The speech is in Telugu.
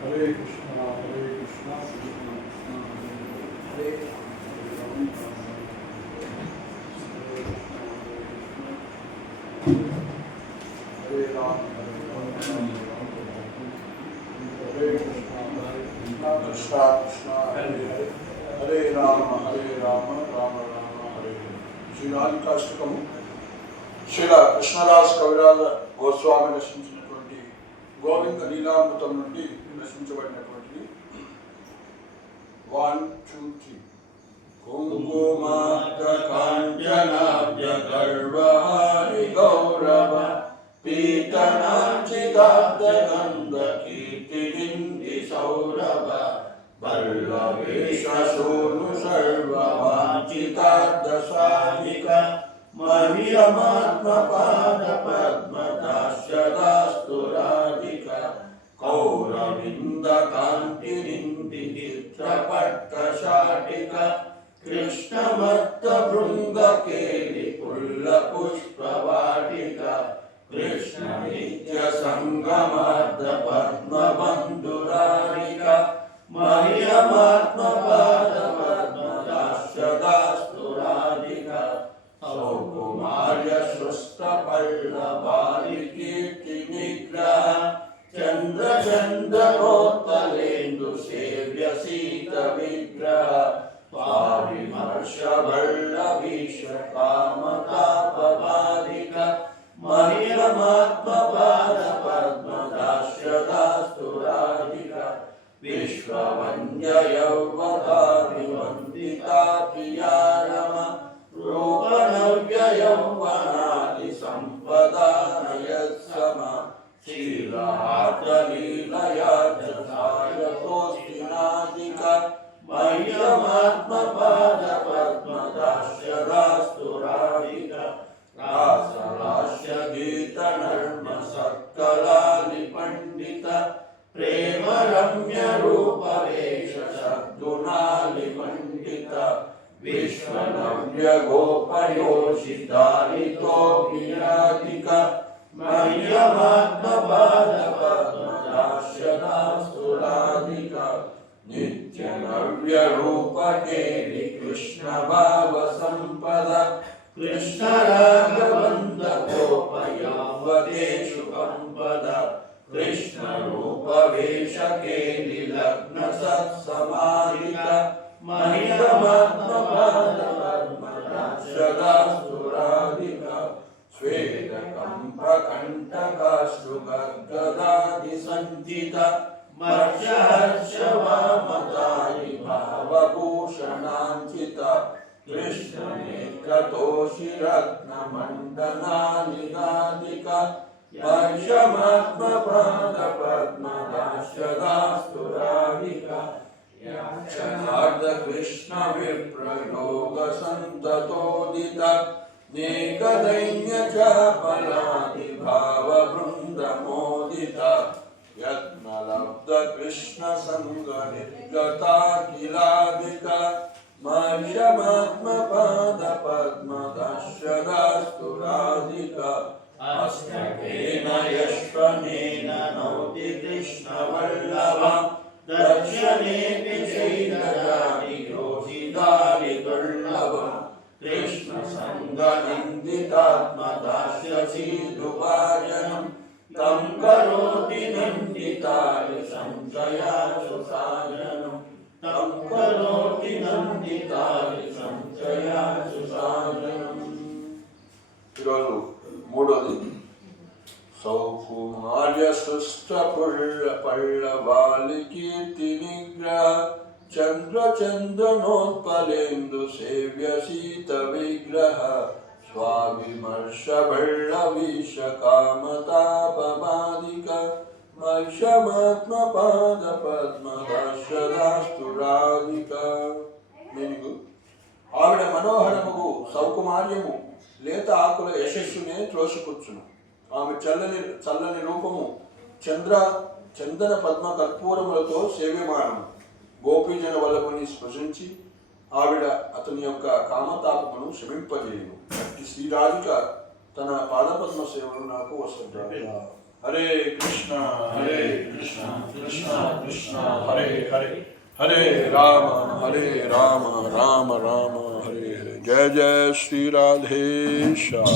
हरे कृष्णा कृष्ण कृष्ण हरे राम हरे राम हरे कृष्णा कृष्ण कृष्ण हरे हरे हरे राम राम राम हरे हरे श्री राधिकाष्टकम శ్రీల కృష్ణదాస్ కవిరాజ గోస్వామి రచించినటువంటి గోవింద లీలామృతం నుండి రచించబడినటువంటిది 1 2 3 కుంకుమార్క కాంచనాభ్య గర్వహారి గౌరవ పీతనాంచితాబ్ద గంధ కీర్తినింది సౌరభ పల్లవేశ సోను సర్వవాంచితాబ్ద సాధిక మహ్యమాత్మపాద పద్మదాస్యదాస్తురాధిక కౌరవింద కాంతినింది చిత్రపట్ట శాటిక కృష్ణమత్త బృంద కేలి పుల్ల పుష్పవాటిక కృష్ణ నిత్య సంగమార్ధ పద్మబంధురారిక మహ్యమాత్మపాద పద్మదాస్యదాస్తురాధిక సౌకుమార్య సృష్ట పల్లవారి కీర్తి నిగ్రహ చంద్ర చంద్రోత్తలేందు సేవ్య సీత విగ్రహ పారిమర్శ వల్లవీష కామతాపబాధిక మహ్యమాత్మపాద పద్మదాస్యదాస్తురాధిక విశ్వవంద్య యౌవదారి వందితా ప్రియా రమ రూపనవ్యయౌవనాది సంపదానయత్సమ శీలహార్దలీలయా జసాయతోస్తినాదిక మహ్యమాత్మపాద పద్మదాస్యదాస్తురాధిక రాసలాస్య గీత నర్మ సత్కలాలి పండిత ప్రేమ రమ్య రూప వేష సద్గుణాలి పండిత విశ్వనవ్య గోపయోషితారితో విరాధిక మహ్యమాత్మపాద పద్మదాస్యదాస్తురాధిక నిత్య నవ్య రూప కేలి కృష్ణ భావ సంపద కృష్ణ రాఘవంద గోపయావదేషు కంపద కృష్ణ రూప వేష కేలి లగ్న సత్సమాహిత మహ్యమాత్మపాద పద్మదాస్యదాస్తురాధిక శ్వేత కంప కంటకాశ్రు గద్గదాది సంచిత మర్షహర్ష వామతాయి భావభూషణాంచిత కృష్ణ నేత్రతోషి రత్న మండనానిగాదిక మహ్యమాత్మపాద పద్మదాస్యదాస్తురాధిక యాక్షణార్ధ కృష్ణ విప్రయోగ సంతతోదిత నేకదైన్య చాపలాది భావ బృంద మోదిత యత్నలబ్ధ కృష్ణ సంగ నిర్గతాఖిలాదిక మహ్యమాత్మపాద పద్మదాస్యదాస్తురాధిక అష్టకేన యశ్వనేన నౌతి కృష్ణ వల్లభం దర్శనేపి చైతన్యాని యోషితాని దుర్లభం కృష్ణ సంగ నందితాత్మదాస్య సీదుభాజనం తం కరోతి నందితాయ సంశయాసు సాజనం తం కరోతి నందితాయ సంశయాసు సాజనం. ఈరోజు మూడోది సౌకుమార్య సృష్ట పుల్ల పల్లవాలి కీర్తి నిగ్రహ చంద్ర చంద్రనోత్పలేందు సేవ్య సీత విగ్రహ స్వాభిమర్శ బళ్ళవీష కామతాపబాధిక మహ్యమాత్మపాద పద్మదాస్యదాస్తురాధిక. నేను ఆవిడ మనోహరముగు సౌకుమార్యము లేత ఆకుల యశస్సునే త్రోసిపుచ్చును. ఆమె చల్లని రూపము చందన పద్మ కర్పూరములతో సేవ్యమానము. గోపీజన వల్లభుని స్పృశించి ఆవిడ అతని యొక్క కామతాపమును శమింపజేయును. అట్టి శ్రీరాధిక తన పాదపద్మ సేవలు నాకు వసంత. హరే కృష్ణ కృష్ణ कृष्ण हरे हरे हरे राम राम राम हरे हरे। जय जय श्री राधेश्याम।